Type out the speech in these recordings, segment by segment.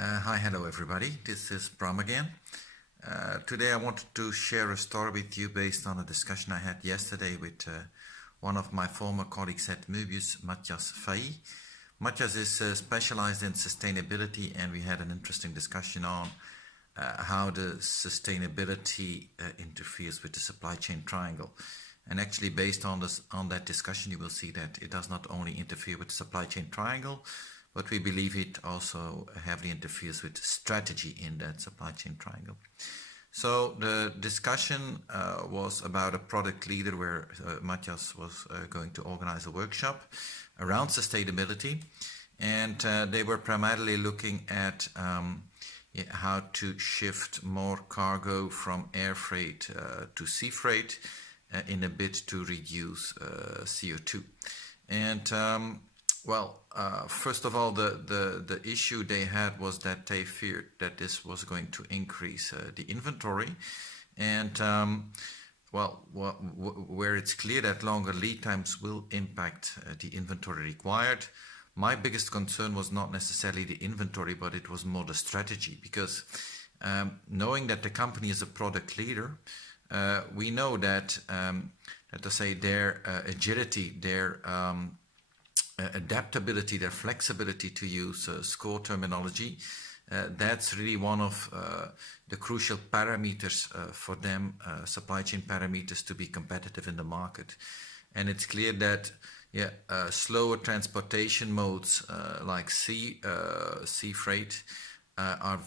Hello everybody. This is Bram again. Today I wanted to share a story with you based on a discussion I had yesterday with one of my former colleagues at Möbius, Matthias Fahy. Matthias is specialized in sustainability, and we had an interesting discussion on how the sustainability interferes with the supply chain triangle. And actually, based on that discussion, you will see that it does not only interfere with the supply chain triangle, but we believe it also heavily interferes with strategy in that supply chain triangle. So the discussion was about a product leader where Matthias was going to organize a workshop around sustainability, and they were primarily looking at how to shift more cargo from air freight to sea freight in a bid to reduce CO2. And first of all, the issue they had was that they feared that this was going to increase the inventory, and where it's clear that longer lead times will impact the inventory required. My biggest concern was not necessarily the inventory, but it was more the strategy, because knowing that the company is a product leader, we know that their agility, their adaptability, their flexibility, to use SCORE terminology, that's really one of the crucial parameters for them, supply chain parameters, to be competitive in the market. And it's clear that slower transportation modes like sea freight are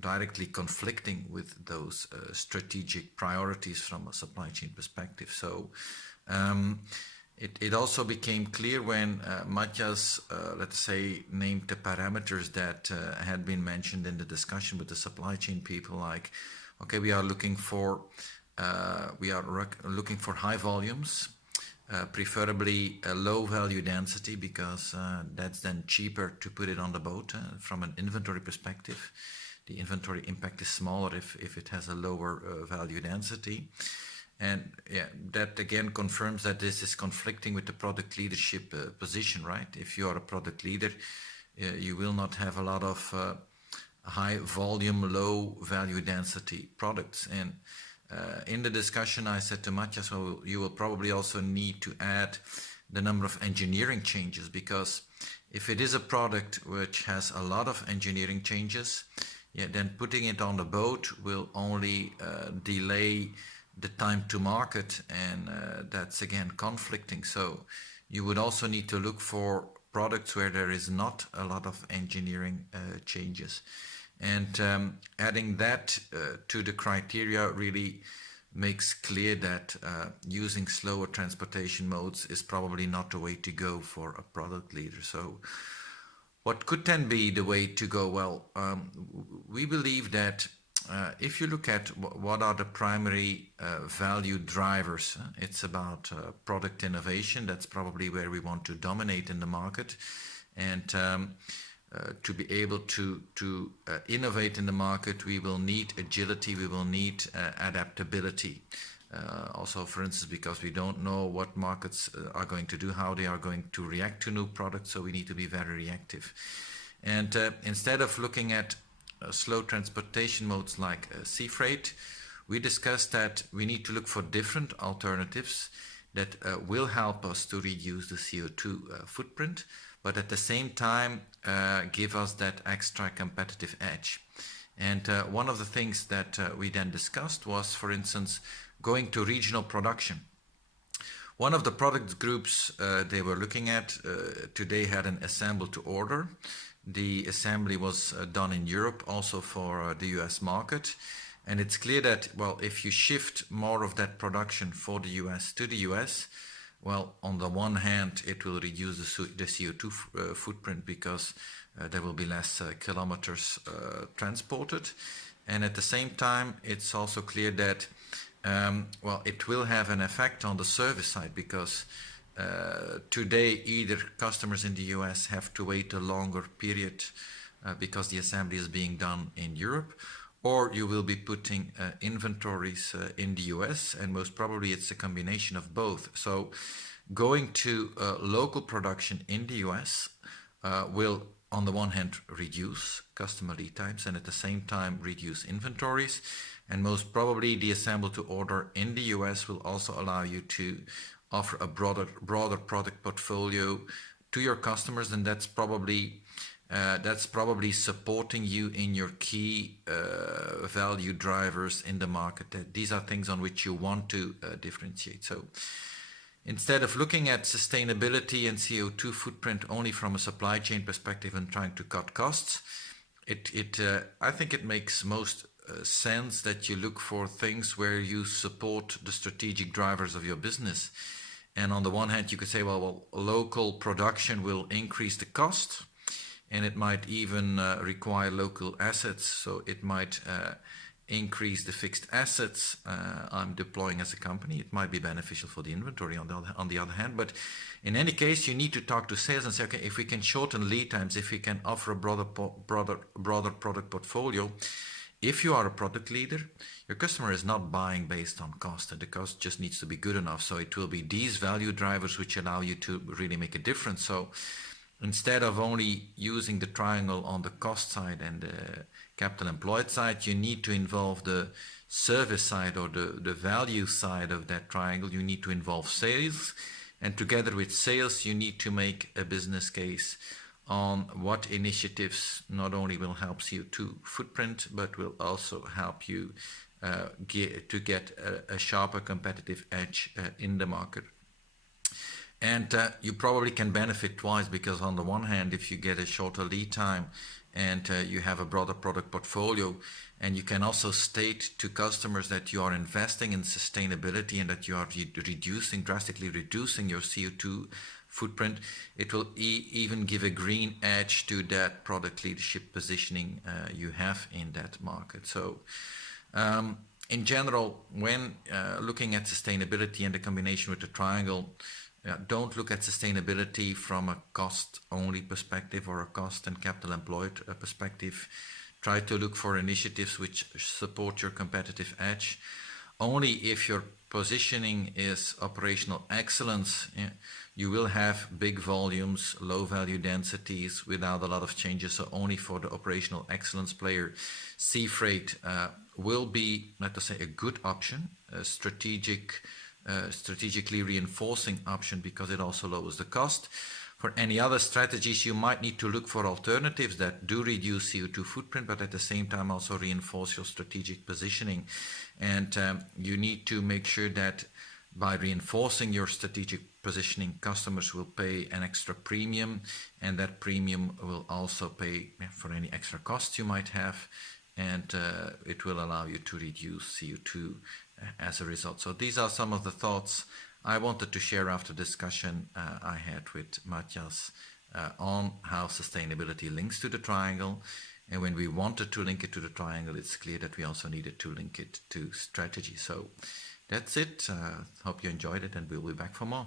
directly conflicting with those strategic priorities from a supply chain perspective. So it also became clear when Matthias, named the parameters that had been mentioned in the discussion with the supply chain people, like, okay, we are looking for high volumes, preferably a low value density, because that's then cheaper to put it on the boat from an inventory perspective. The inventory impact is smaller if it has a lower value density. And that again confirms that this is conflicting with the product leadership position, right? If you are a product leader, you will not have a lot of high volume, low value density products. And in the discussion, I said to Matthias, well, you will probably also need to add the number of engineering changes, because if it is a product which has a lot of engineering changes, then putting it on the boat will only delay the time to market, and that's again conflicting. So you would also need to look for products where there is not a lot of engineering changes. And adding that to the criteria really makes clear that using slower transportation modes is probably not the way to go for a product leader. So what could then be the way to go? Well, we believe that if you look at what are the primary value drivers, it's about product innovation. That's probably where we want to dominate in the market. And to be able to innovate in the market, we will need agility, we will need adaptability. Also, for instance, because we don't know what markets are going to do, how they are going to react to new products, so we need to be very reactive. And instead of looking at slow transportation modes like sea freight, we discussed that we need to look for different alternatives that will help us to reduce the CO2 footprint, but at the same time give us that extra competitive edge. And one of the things that we then discussed was, for instance, going to regional production. One of the product groups they were looking at today had an assemble to order. The assembly was done in Europe, also for the US market. And it's clear that, well, if you shift more of that production for the US to the US, well, on the one hand, it will reduce the CO2 footprint, because there will be less kilometers transported. And at the same time, it's also clear that, it will have an effect on the service side, because today either customers in the US have to wait a longer period because the assembly is being done in Europe, or you will be putting inventories in the US, and most probably it's a combination of both. So going to local production in the US will on the one hand, reduce customer lead times and at the same time reduce inventories. And most probably the assemble to order in the US will also allow you to offer a broader product portfolio to your customers, and that's probably supporting you in your key value drivers in the market. These are things on which you want to differentiate. So instead of looking at sustainability and CO2 footprint only from a supply chain perspective and trying to cut costs, I think it makes most sense that you look for things where you support the strategic drivers of your business. And on the one hand, you could say, well, local production will increase the cost, and it might even require local assets. So it might increase the fixed assets I'm deploying as a company. It might be beneficial for the inventory on the other hand. But in any case, you need to talk to sales and say, okay, if we can shorten lead times, if we can offer a broader product portfolio, if you are a product leader, your customer is not buying based on cost, and the cost just needs to be good enough. So it will be these value drivers which allow you to really make a difference. So instead of only using the triangle on the cost side and the capital employed side, you need to involve the service side or the value side of that triangle. You need to involve sales, and together with sales, you need to make a business case on what initiatives not only will help CO2 footprint, but will also help you get a sharper competitive edge in the market. And you probably can benefit twice, because on the one hand, if you get a shorter lead time and you have a broader product portfolio, and you can also state to customers that you are investing in sustainability and that you are drastically reducing your CO2 footprint, it will even give a green edge to that product leadership positioning you have in that market. So in general, when looking at sustainability and the combination with the triangle, don't look at sustainability from a cost-only perspective or a cost and capital employed perspective. Try to look for initiatives which support your competitive edge. Only if your positioning is operational excellence, you will have big volumes, low value densities without a lot of changes. So only for the operational excellence player, sea freight will be, let us say, a good option, a strategically reinforcing option, because it also lowers the cost. For any other strategies, you might need to look for alternatives that do reduce CO2 footprint, but at the same time also reinforce your strategic positioning. And you need to make sure that by reinforcing your strategic positioning, customers will pay an extra premium, and that premium will also pay for any extra costs you might have, and it will allow you to reduce CO2 as a result. So these are some of the thoughts I wanted to share after discussion I had with Matthias on how sustainability links to the triangle. And when we wanted to link it to the triangle, it's clear that we also needed to link it to strategy. So that's it. Hope you enjoyed it, and we'll be back for more.